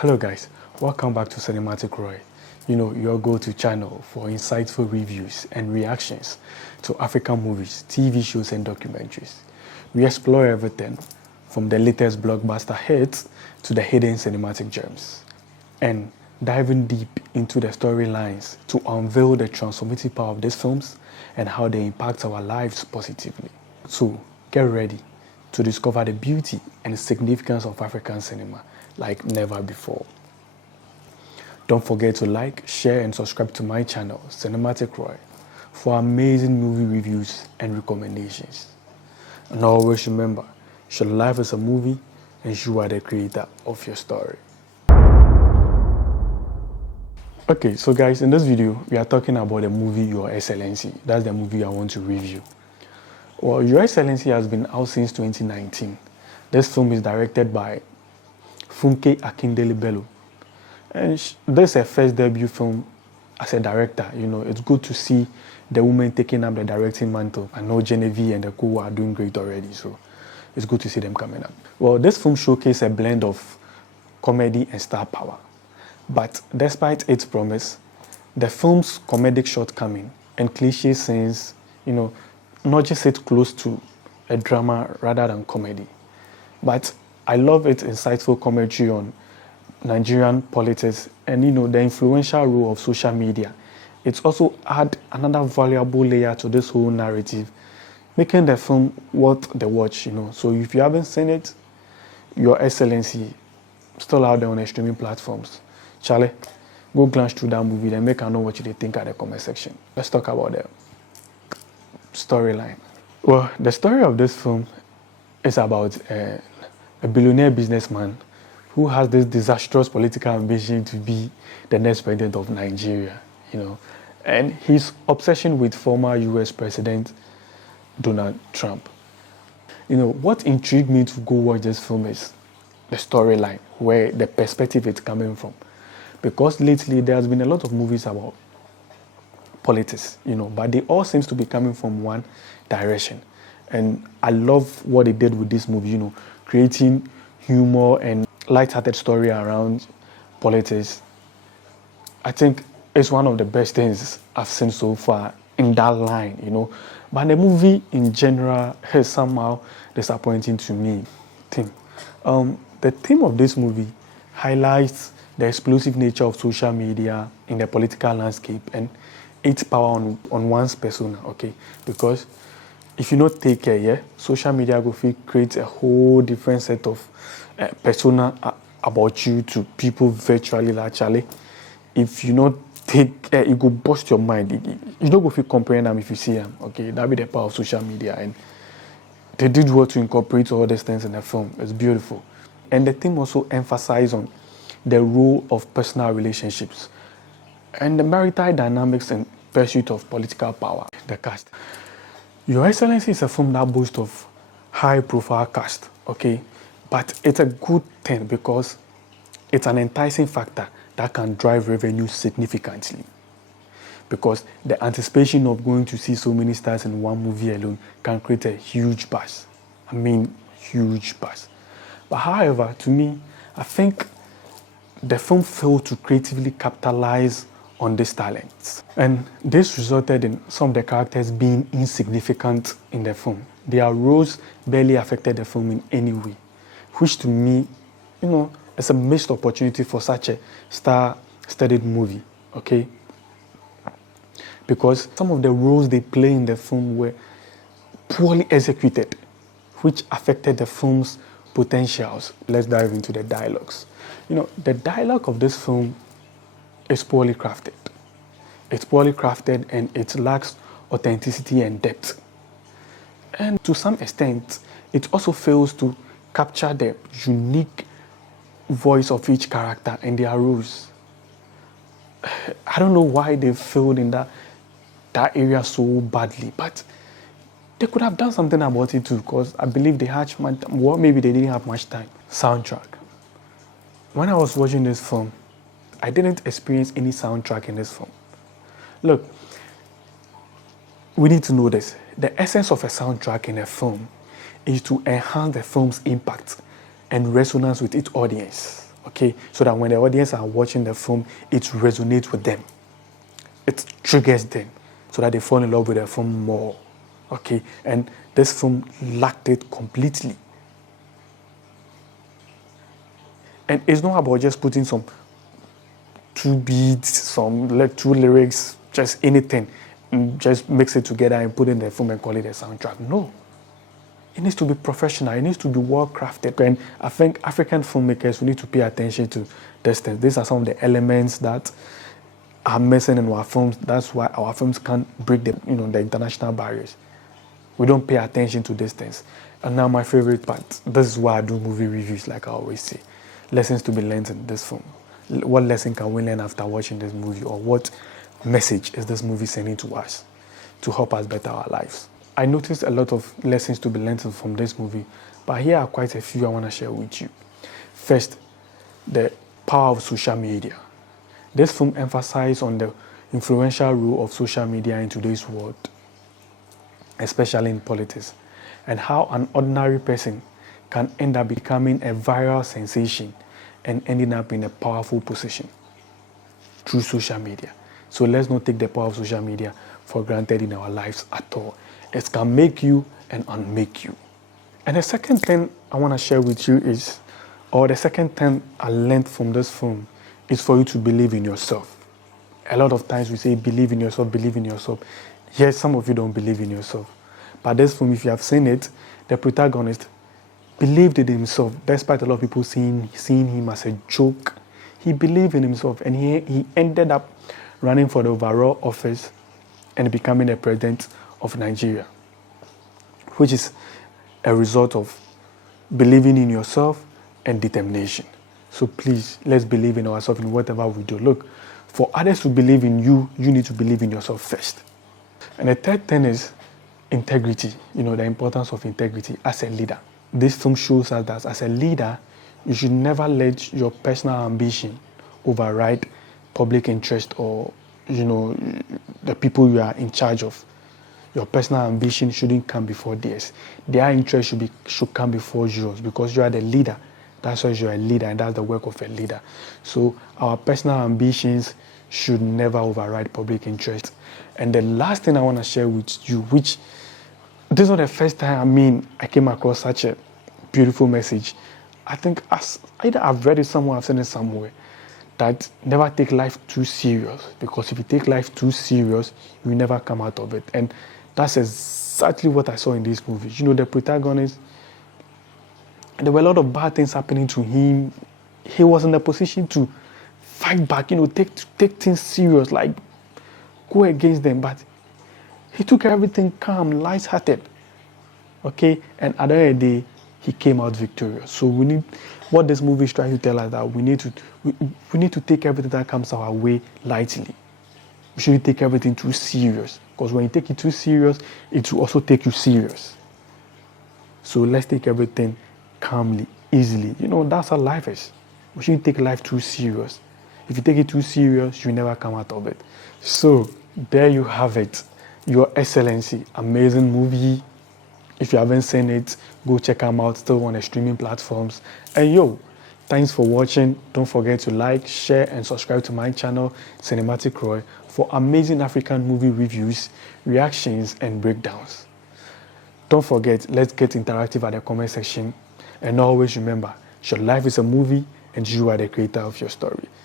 Hello guys, welcome back to Cinematic Roy. Your go-to channel for insightful reviews and reactions to African movies, TV shows and documentaries. We explore everything from the latest blockbuster hits to the hidden cinematic gems, and diving deep into the storylines to unveil the transformative power of these films and how they impact our lives positively. So get ready to discover the beauty and significance of African cinema like never before. Don't forget to like, share and subscribe to my channel, Cinematic Roy, for amazing movie reviews and recommendations. And always remember, your life is a movie and you are the creator of your story. Okay, so guys, in this video, we are talking about the movie Your Excellency. That's the movie I want to review. Well, Your Excellency has been out since 2019. This film is directed by Funke Akindele-Bello. And this is her first debut film as a director. It's good to see the woman taking up the directing mantle. I know Genevieve and the crew are doing great already, so it's good to see them coming up. Well, this film showcases a blend of comedy and star power. But despite its promise, the film's comedic shortcoming and cliche scenes, not just sit close to a drama rather than comedy. But I love its insightful commentary on Nigerian politics and the influential role of social media. It's also add another valuable layer to this whole narrative, making the film worth the watch. So if you haven't seen it, Your Excellency, still out there on the streaming platforms. Charlie, go glance through that movie and make I know what you think at the comment section. Let's talk about the storyline. Well, the story of this film is about a billionaire businessman who has this disastrous political ambition to be the next president of Nigeria, and his obsession with former US President Donald Trump. What intrigued me to go watch this film is the storyline, where the perspective it's coming from. Because lately there has been a lot of movies about politics, but they all seems to be coming from one direction. And I love what they did with this movie, creating humor and light-hearted story around politics. I think it's one of the best things I've seen so far in that line, But the movie in general is somehow disappointing to me. The theme of this movie highlights the explosive nature of social media in the political landscape and its power on one's persona, okay? Because if you not take care, social media will create a whole different set of persona about you to people virtually, actually. If you not take care, it will bust your mind. You don't go feel comprehend them if you see them, okay? That'll be the power of social media. And they did well to incorporate all these things in the film. It's beautiful. And the theme also emphasizes on the role of personal relationships and the marital dynamics and pursuit of political power. The cast. Your Excellency is a film that boasts of high-profile cast, okay? But it's a good thing because it's an enticing factor that can drive revenue significantly. Because the anticipation of going to see so many stars in one movie alone can create a huge buzz. Huge buzz. But however, to me, I think the film failed to creatively capitalize on these talents. And this resulted in some of the characters being insignificant in the film. Their roles barely affected the film in any way, which to me, is a missed opportunity for such a star-studded movie, okay? Because some of the roles they play in the film were poorly executed, which affected the film's potentials. Let's dive into the dialogues. The dialogue of this film is poorly crafted. It's poorly crafted and it lacks authenticity and depth. And to some extent, it also fails to capture the unique voice of each character and their roles. I don't know why they failed in that area so badly, but they could have done something about it too, because I believe they had maybe they didn't have much time. Soundtrack. When I was watching this film, I didn't experience any soundtrack in this film. Look, we need to know this. The essence of a soundtrack in a film is to enhance the film's impact and resonance with its audience. okay? So that when the audience are watching the film, it resonates with them. It triggers them so that they fall in love with the film more, okay? And this film lacked it completely. And it's not about just putting some two beats, some like two lyrics, just anything, and just mix it together and put it in the film and call it a soundtrack. No. It needs to be professional. It needs to be well crafted. And I think African filmmakers, we need to pay attention to these things. These are some of the elements that are missing in our films. That's why our films can't break the international barriers. We don't pay attention to these things. And now my favorite part. This is why I do movie reviews, like I always say. Lessons to be learned in this film. What lesson can we learn after watching this movie, or what message is this movie sending to us to help us better our lives? I noticed a lot of lessons to be learned from this movie, but here are quite a few I want to share with you. First, the power of social media. This film emphasizes on the influential role of social media in today's world, especially in politics, and how an ordinary person can end up becoming a viral sensation and ending up in a powerful position through social media. So let's not take the power of social media for granted in our lives at all. It can make you and unmake you. And the second thing I want to share with you is, or the second thing I learned from this film, is for you to believe in yourself. A lot of times we say, believe in yourself, believe in yourself. Yes, some of you don't believe in yourself. But this film, if you have seen it, the protagonist believed in himself, despite a lot of people seeing him as a joke. He believed in himself, and he ended up running for the overall office and becoming the president of Nigeria, which is a result of believing in yourself and determination. So please, let's believe in ourselves in whatever we do. Look, for others to believe in you, you need to believe in yourself first. And the third thing is integrity, the importance of integrity as a leader. This film shows us that as a leader, you should never let your personal ambition override public interest or, the people you are in charge of. Your personal ambition shouldn't come before theirs. Their interest should come before yours, because you are the leader. That's why you're a leader, and that's the work of a leader. So our personal ambitions should never override public interest. And the last thing I want to share with you, which this is not the first time I came across such a beautiful message. I think either I've read it somewhere, I've seen it somewhere, that never take life too serious, because if you take life too serious, you will never come out of it. And that's exactly what I saw in this movie. The protagonist, there were a lot of bad things happening to him. He was in a position to fight back, take things serious, like go against them. But he took everything calm, light-hearted. Okay? And at the end of the day, he came out victorious. So what this movie is trying to tell us, that we need to take everything that comes our way lightly. We shouldn't take everything too serious, because when you take it too serious, it will also take you serious. So let's take everything calmly, easily. That's how life is. We shouldn't take life too serious. If you take it too serious, you'll never come out of it. So there you have it. Your Excellency, amazing movie. If you haven't seen it, go check them out, still on the streaming platforms. And thanks for watching. Don't forget to like, share, and subscribe to my channel, Cinematic Roy, for amazing African movie reviews, reactions, and breakdowns. Don't forget, let's get interactive at the comment section. And always remember, your life is a movie, and you are the creator of your story.